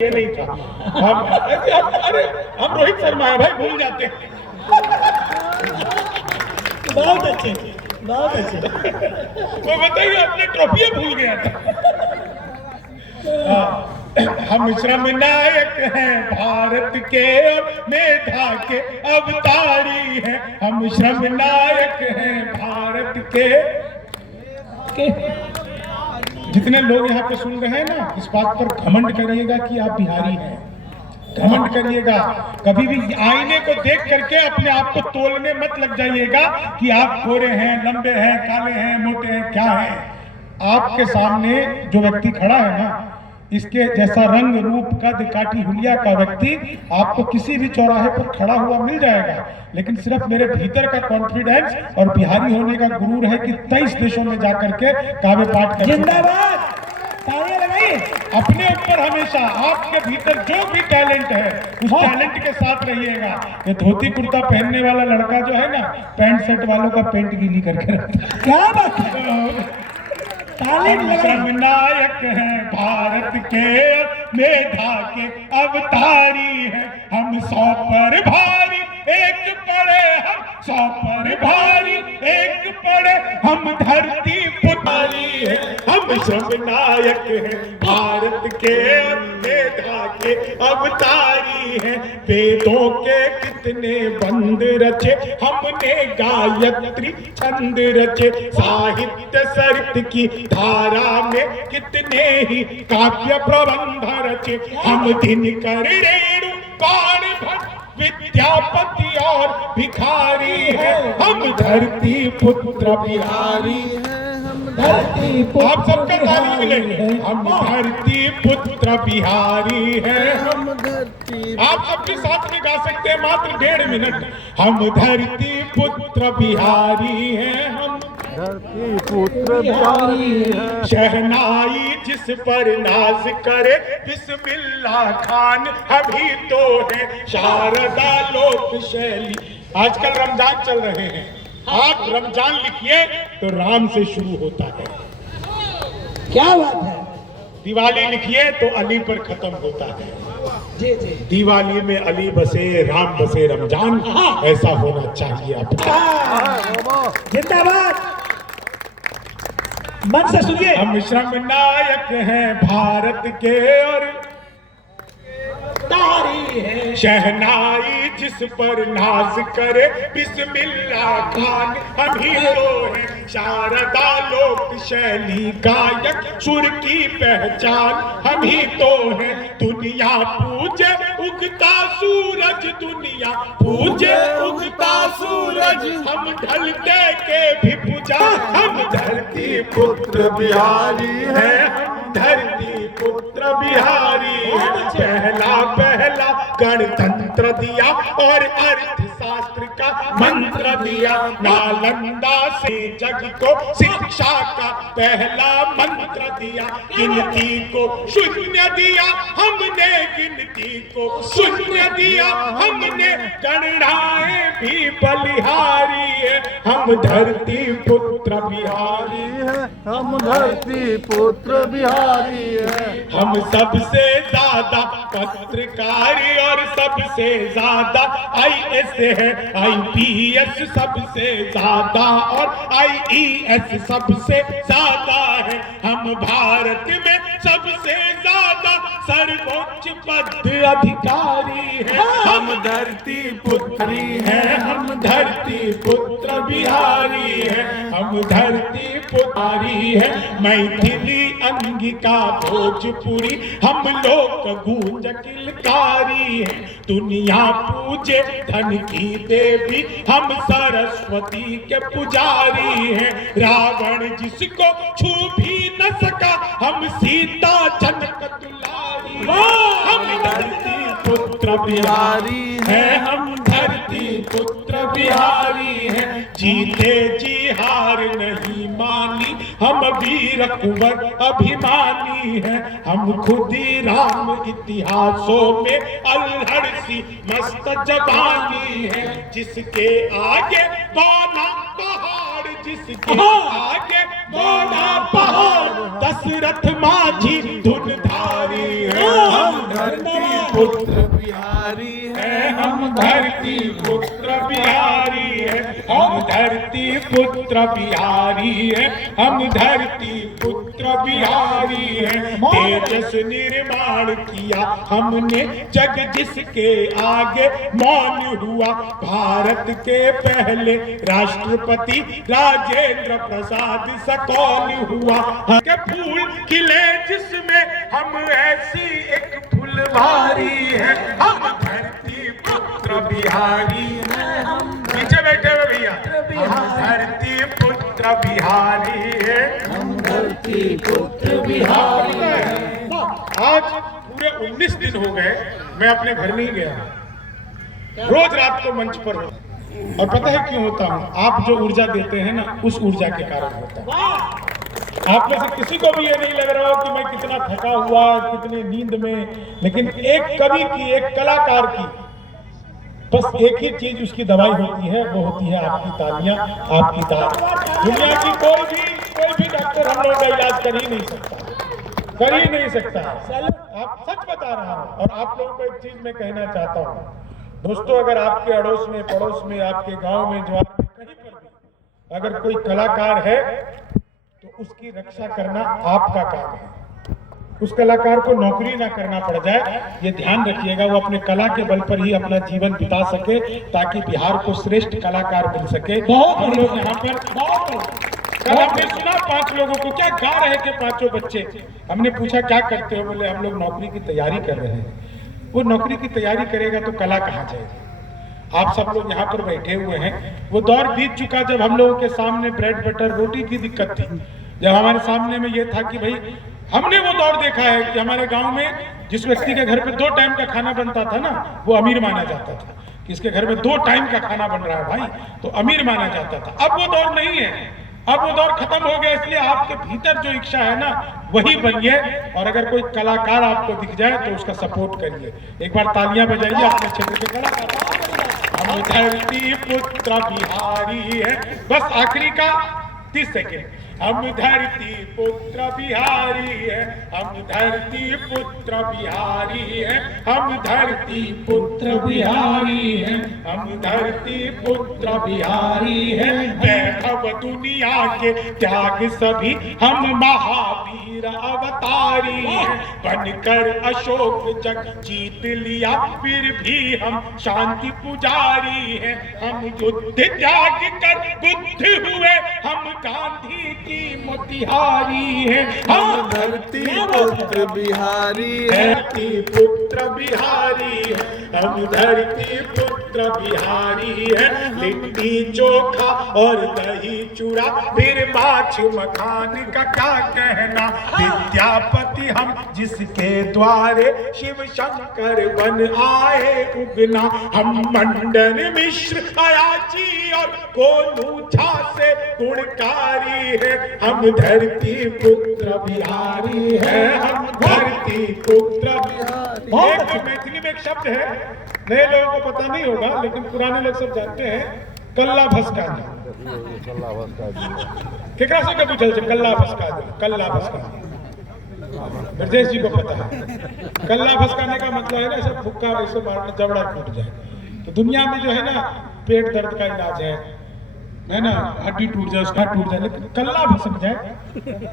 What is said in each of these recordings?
ये नहीं था। अरे हम रोहित शर्मा है भाई, भूल जाते हैं। बहुत अच्छे, बहुत अच्छे। वो बताइए अपने ट्रॉफी भूल गया था। हम श्रम नायक हैं भारत के और मेधा के अवतारी हैं। हम श्रम नायक हैं भारत के। जितने लोग यहाँ पे सुन रहे हैं ना, इस बात पर घमंड करिएगा कि आप बिहारी हैं। घमंड करिएगा, कभी भी आईने को देख करके अपने आप को तोलने मत लग जाइएगा कि आप गोरे हैं, लंबे हैं, काले हैं, मोटे हैं, क्या हैं। आपके सामने जो व्यक्ति खड़ा है ना, इसके जैसा रंग रूप कद काठी हुलिया का व्यक्ति आपको किसी भी चौराहे पर खड़ा हुआ मिल जाएगा, लेकिन सिर्फ मेरे भीतर का कॉन्फिडेंस और बिहारी होने का गुरूर है कि 23 देशों में जाकर के काव्य पाठ कर। जिंदाबाद, तालियां लगाइए। अपने ऊपर हमेशा आपके भीतर जो भी टैलेंट है उस टैलेंट के साथ रहिएगा। ये धोती कुर्ता पहनने वाला लड़का जो है ना, पैंट शर्ट वालों का पेंट गीली करके रखता है। क्या बात है। हम श्रम नायक हैं भारत के, मेधा के अवतारी हैं। हम 100 पर भारी एक पड़े, हम 100 पर भारी एक पड़े, हम धरती पुतारी है। हम श्रम नायक हैं भारत के, मेधा के अवतारी हैं। वेदों के कितने बंद रचे, हमने गायत्री छंद रचे। साहित्य सरित की धारा में कितने ही काव्य प्रबंध रचे। हम दिनकर रेणु कौन भट्ट विद्यापति और भिखारी है। हम धरती पुत्र बिहारी है। धरती पुत्र, आप सबका ताली मिलेंगे। हम धरती पुत्र बिहारी है। हम धरती, आप सबके साथ में गा सकते हैं मात्र 1.5 मिनट। हम धरती पुत्र बिहारी हैं। हम धरती पुत्र बिहारी है। शहनाई जिस पर नाज करे बिस्मिल्लाह खान अभी तो है। शारदा लोक शैली। आजकल रमजान चल रहे हैं, आप रमजान लिखिए तो राम से शुरू होता है। क्या बात है। दिवाली लिखिए तो अली पर खत्म होता है। जी जी। दिवाली में अली बसे, राम बसे, रमजान ऐसा होना चाहिए आपका। जिंदाबाद, मन से सुनिए। हम श्रम नायक हैं भारत के और तारी है। शहनाई जिस पर नाज करे बिस्मिल्लाह खान अभी तो है। शारदा लोक शैली गायक सुर की पहचान हम ही तो है। दुनिया पूजे उगता सूरज, दुनिया पूजे उगता सूरज। हम ढलते के भी पूजा। हम धरती पुत्र बिहारी है। हम धरती पुत्र बिहारी है। पहला गणतंत्र दिया और अर्थशास्त्र का मंत्र दिया। नालंदा से जग को शिक्षा का पहला मंत्र दिया। गिनती को शून्य दिया हमने, गिनती को शून्य दिया हमने। गणनाएं भी बलिहारी है। हम धरती पुत्र बिहारी है। हम धरती पुत्र बिहारी है। हम सबसे ज्यादा पत्रकारी और सबसे ज्यादा IAS है। IPS सबसे ज्यादा और IES सबसे ज्यादा है। हम भारत में सबसे ज्यादा सर्वोच्च पद अधिकारी है। हम धरती पुत्री है। हम धरती पुत्र बिहारी है। हम धरती पुत्री है। मैथिली, अंगिका, भोजपुरी हम लोग गूंज किलकारी है। दुनिया पूजे धन की देवी, हम सरस्वती के पुजारी हैं। रावण जिसको छू भी न सका, हम सीता जनक दुलारी। हम धरती पुत्र बिहारी है। हम धरती पुत्र बिहारी है। जीते जी हार नहीं मानी, हम वीर कुंवर अभिमानी हैं। हम खुद ही राम इतिहासों में अल्हड़ सी मस्त जवानी है। जिसके आगे बाना पहाड़, जिसके आगे बाना पहाड़, दशरथ माझी धुनधारी है। हम धरती पुत्र बिहारी है, है, हम धरती पुत्र बिहारी है, हम धरती पुत्र बिहारी है, हम धरती पुत्र बिहारी है। तेजस निर्माण किया हमने जग जिसके आगे मौन हुआ, भारत के पहले राष्ट्रपति राजेंद्र प्रसाद सा कौन हुआ। के फूल खिले जिसमें हम ऐसी एक फुलवारी है, हम धरती पुत्र बिहारी है। हम पीछे बैठे हुए भैया, हम धरती पुत्र बिहारी है, हम धरती पुत्र बिहारी है। आज पूरे 19 दिन हो गए मैं अपने घर नहीं गया। रोज रात को मंच पर हूँ, और पता है क्यों होता हूँ? आप जो ऊर्जा देते हैं ना, उस ऊर्जा के कारण होता है। आप में से किसी को भी ये नहीं लग रहा हो कि मैं कितना थका हुआ, कितनी नींद में, लेकिन एक कवि की, एक कलाकार की बस एक ही चीज उसकी दवाई होती है, वो होती है आपकी तालियां, आपकी ताल। दुनिया की कोई भी डॉक्टर हम लोगों का इलाज कर ही नहीं सकता, कर ही नहीं सकता। आप सच बता रहा हूँ। और आप लोगों को एक चीज मैं कहना चाहता हूँ दोस्तों, अगर आपके अड़ोस में, पड़ोस में, आपके गांव में, ज्वार में, कहीं पर भी अगर कोई कलाकार है तो उसकी रक्षा करना आपका काम है। उस कलाकार को नौकरी ना करना पड़ जाए, ये ध्यान रखिएगा। वो अपने कला के बल पर ही अपना जीवन बिता सके, ताकि बिहार को श्रेष्ठ कलाकार मिल सके। हम लोग यहाँ पर कल हमने सुना 5 लोगों को क्या गा रहे थे, 5 बच्चे। हमने पूछा क्या करते हो? बोले हम लोग नौकरी की तैयारी कर रहे हैं। वो नौकरी की तैयारी करेगा तो कला कहाँ जाएगी? आप सब लोग यहाँ पर बैठे हुए हैं, वो दौर बीत चुका जब हम लोगों के सामने ब्रेड बटर रोटी की दिक्कत थी, जब हमारे सामने में ये था कि भाई, हमने वो दौर देखा है कि हमारे गांव में जिस व्यक्ति के घर पे 2 टाइम का खाना बनता था ना, वो अमीर माना जाता था। कि इसके घर में 2 टाइम का खाना बन रहा है भाई, तो अमीर माना जाता था। अब वो दौर नहीं है, अब वो दौर खत्म हो गया। इसलिए आपके भीतर जो इच्छा है ना, वही बनिए। और अगर कोई कलाकार आपको दिख जाए तो उसका सपोर्ट करिए। एक बार तालियां बजाइए अपने क्षेत्र के कलाकार। हम धरती पुत्र बिहारी है। बस आखिरी का 30 सेकेंड। हम धरती पुत्र बिहारी है, हम धरती पुत्र बिहारी है, हम धरती पुत्र बिहारी है, हम धरती पुत्र बिहारी है। वैभव दुनिया के त्याग सभी हम महावीर अवतारी है। बनकर अशोक जग जीत लिया, फिर भी हम शांति पुजारी है। हम युद्ध त्याग कर बुद्ध हुए, हम गांधी की मोतिहारी है। हम धरती पुत्र बिहारी है, धरती पुत्र बिहारी है, हम धरती पुत्र बिहारी है। लिट्टी चोखा और दही चूड़ा, फिर माछ मखान का क्या कहना। विद्यापति हम जिसके द्वारे, शिव शंकर बन आए उगना। हम मंडन मिश्र अयाची और कोनू झा से गुणकारी है। हम धरती पुत्र बिहारी है, हम धरती पुत्र बिहारी। एक मैथिली में एक शब्द है, नए लोगों को पता नहीं होगा, लेकिन पुराने लोग सब जानते हैं, कल्ला भस्का। केकरा से कभी चल कल्ला भस्का, कल्ला भस्का। ब्रजेश जी को पता है। कल्ला भस्काने का मतलब है ना, ऐसे फुक्का ऐसे मारना, जबड़ा टूट जाए। तो दुनिया में जो है ना, पेट दर्द का इलाज है ना, हड्डी टूट जाए उसका टूट जाए, लेकिन कल्ला भसक जाए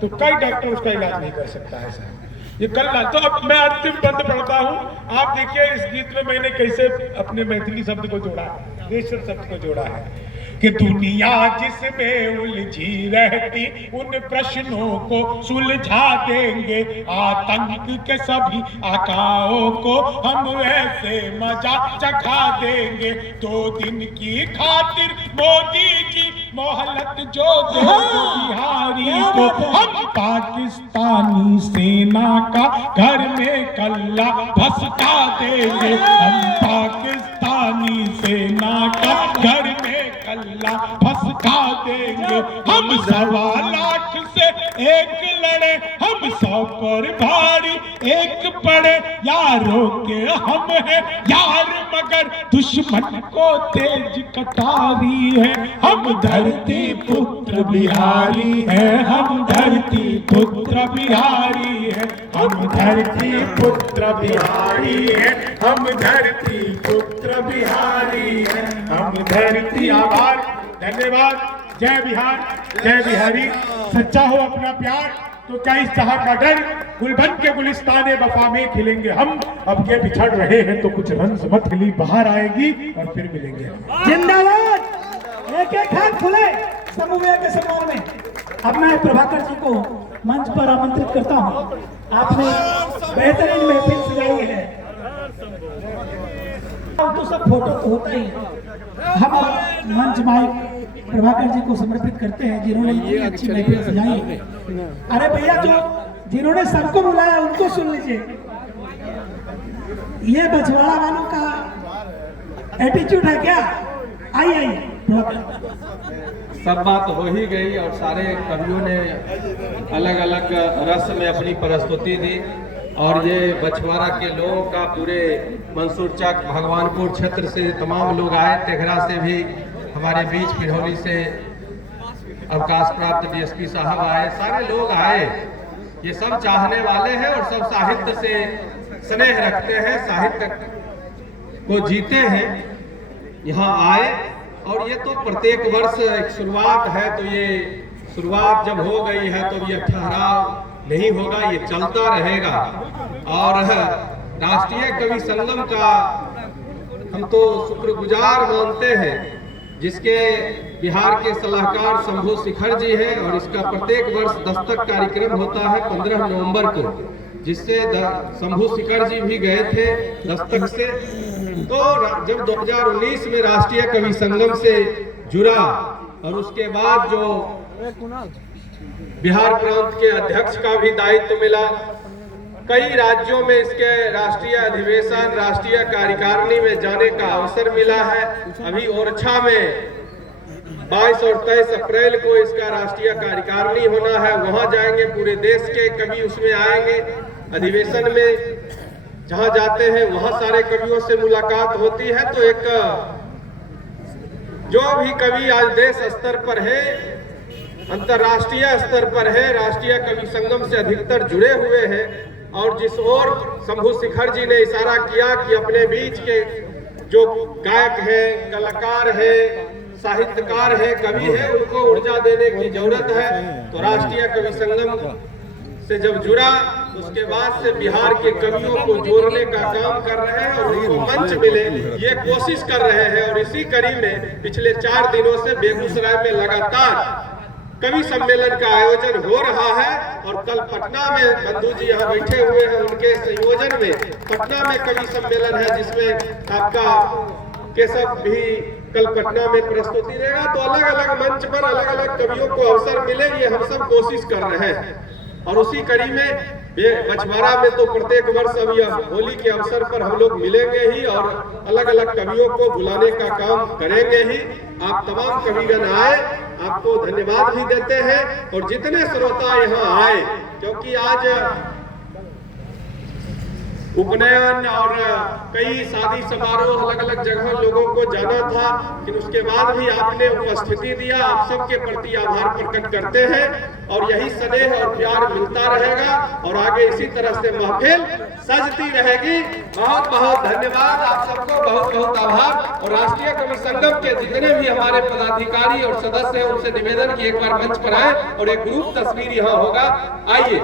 तो कई डॉक्टर उसका इलाज नहीं कर सकता है सर। ये कल्ला। तो अब मैं अंतिम बंद पढ़ता हूँ। आप देखिए इस गीत में मैंने कैसे अपने मैथिली शब्द को जोड़ा है, देशर शब्द को जोड़ा है कि दुनिया जिसमें उलझी रहती, उन प्रश्नों को सुलझा देंगे। आतंक के सभी आकाओं को हम ऐसे मजा चखा देंगे। 2 दिन की खातिर मोदी जी मोहलत जो दे बिहारी को। हम पाकिस्तानी सेना का घर में कल्ला भसका देंगे। हम पाकिस्तानी सेना का घर में अल्लाह फंसा देंगे। हम 1.25 लाख से एक लड़े, हम 100 पर भारी एक पड़े। यारों के हम हैं यार मगर दुश्मन को तेज कटारी है। हम धरती पुत्र बिहारी है, हम धरती पुत्र बिहारी है, हम धरती पुत्र बिहारी है, हम धरती पुत्र बिहारी है, हम धरती। आभार, धन्यवाद। जय बिहार, जय बिहारी। सच्चा हो अपना प्यार तो क्या इस जहां का डर, गुलबन के गुलिस्ताने वफा में खिलेंगे हम। अब ये बिछड़ रहे हैं तो कुछ रंज मत खिली, बाहर आएगी और फिर मिलेंगे। जिंदाबाद। एक एक हाथ खुले समूह के सम्मान में। अब मैं प्रभाकर जी को मंच पर आमंत्रित करता हूँ। आपने बेहतरीन महफिल सजाई है, तो सब फोटो तो होता ही है। हम मंच माइक प्रभाकर जी को समर्पित करते हैं जिन्होंने इतनी अच्छी महफिल सजाई है। अरे भैया, जो जिन्होंने सबको बुलाया उनको सुन लीजिए। ये बछवाड़ा वालों का एटीट्यूड है क्या? आइए सब बात हो ही गई और सारे कवियों ने अलग अलग रस में अपनी प्रस्तुति दी। और ये बछवाड़ा के लोगों का पूरे मंसूर चक भगवानपुर क्षेत्र से तमाम लोग आए, तेघरा से भी हमारे बीच पिरौली से अवकाश प्राप्त डीएसपी साहब आए, सारे लोग आए। ये सब चाहने वाले हैं और सब साहित्य से स्नेह रखते हैं, साहित्य को जीते हैं, यहाँ आए। और ये तो प्रत्येक वर्ष एक शुरुआत है, तो ये शुरुआत जब हो गई है तो ये ठहराव नहीं होगा, ये चलता रहेगा। और राष्ट्रीय कवि संगम का हम तो शुक्रगुजार मानते हैं, जिसके बिहार के सलाहकार शंभू शिखर जी हैं। और इसका प्रत्येक वर्ष दस्तक कार्यक्रम होता है 15 नवंबर को, जिससे शंभू शिखर जी भी गए थे दस्तक से। तो जब 2019 में राष्ट्रीय कवि संगम से जुड़ा और उसके बाद जो बिहार प्रांत के अध्यक्ष का भी दायित्व मिला, कई राज्यों में इसके राष्ट्रीय अधिवेशन, राष्ट्रीय कार्यकारिणी में जाने का अवसर मिला है। अभी ओरछा में 22 और 23 अप्रैल को इसका राष्ट्रीय कार्यकारिणी होना है, वहां जाएंगे। पूरे देश के कवि उसमें आएंगे। अधिवेशन में जहां जाते हैं वहां सारे कवियों से मुलाकात होती है। तो एक जो भी कवि आज देश स्तर पर है, अंतर्राष्ट्रीय स्तर पर है, राष्ट्रीय कवि संगम से अधिकतर जुड़े हुए हैं। और जिस ओर शंभू शिखर जी ने इशारा किया कि अपने बीच के जो गायक हैं, कलाकार हैं, साहित्यकार हैं, कवि हैं, उनको ऊर्जा देने की जरूरत है। तो राष्ट्रीय कवि संगम से जब जुड़ा, उसके बाद से बिहार के कवियों को जोड़ने का काम कर रहे हैं और उनको मंच मिले, ये कोशिश कर रहे हैं। और इसी कड़ी में पिछले 4 दिनों से बेगूसराय में लगातार कवि सम्मेलन का आयोजन हो रहा है। और कल पटना में बंधु जी यहाँ बैठे हुए हैं, उनके संयोजन में पटना में कवि सम्मेलन है, जिसमें आपका केशव भी कल पटना में प्रस्तुति देगा। तो अलग अलग मंच पर अलग अलग कवियों को अवसर मिले, ये हम सब कोशिश कर रहे हैं। और उसी कड़ी में बछवाड़ा में तो प्रत्येक वर्ष अब यह होली के अवसर पर हम लोग मिलेंगे ही और अलग अलग कवियों को बुलाने का काम करेंगे ही। आप तमाम कविगण आए, आपको धन्यवाद भी देते हैं। और जितने श्रोता यहाँ आए, क्योंकि आज उपनयन और कई शादी समारोह अलग अलग जगह लोगों को जाना था, लेकिन उसके बाद भी आपने उपस्थिति दिया। आप सबके प्रति आभार प्रकट करते हैं और यही स्नेह और प्यार मिलता रहेगा और आगे इसी तरह से महफिल सजती रहेगी। बहुत बहुत धन्यवाद, आप सबको बहुत बहुत आभार। और राष्ट्रीय कवि संगम के जितने भी हमारे पदाधिकारी और सदस्य हैं, उनसे निवेदन की एक बार मंच पर आए और एक ग्रुप तस्वीर यहाँ होगा। आइए।